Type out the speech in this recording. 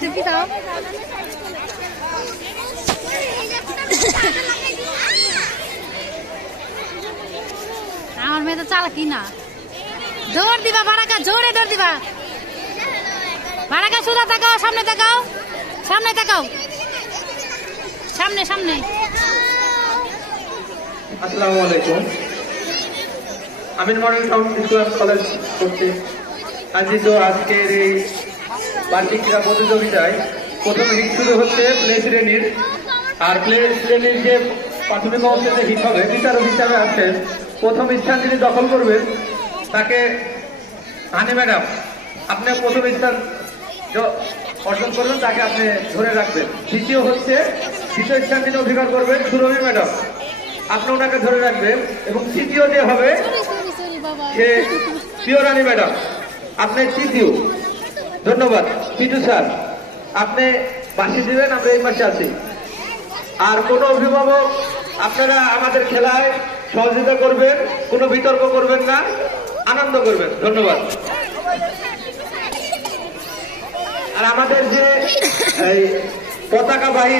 টুপি দাও। আমার মেয়ে তো চালাকি না। দৌড় দিবা বারাকা, জোরে দৌড় দিবা বারাকা। সোজা তাকাও, সামনে তাকাও, সামনে তাকাও, সামনে সামনে। আসসালামু আলাইকুম। আমিন মডেল টাউন ইসলাম কলেজ কর্তৃক আয়োজিত আজকের এই বার্ষিক ক্রীড়া প্রতিযোগিতায় প্রথম হিট শুরু হচ্ছে প্লে শ্রেণীর। আর প্লে শ্রেণীর যে প্রাথমিক অবস্থাতে হিট হবে, বিচারক হিসাবে আছেন প্রথম স্থান যিনি দখল করবেন তাকে হানি ম্যাডাম, আপনি প্রথম স্থান অর্জন করবেন, তাকে আপনি ধরে রাখবেন। দ্বিতীয় স্থান যিনি অধিকার করবেন সুরভি ম্যাডাম, আপনি ওনাকে ধরে রাখবেন। এবং তৃতীয় যে হবে সে প্রিয়রানী ম্যাডাম, আপনি তৃতীয়। ধন্যবাদ। পিটু স্যার, আপনি বাসি দিবেন, আমরা এই মাসে আছি। আর কোনো অভিভাবক আপনারা আমাদের খেলায় সহযোগিতা করবেন, কোনো বিতর্ক করবেন না, আনন্দ করবেন। ধন্যবাদ। আর আমাদের যে পতাকাবাহী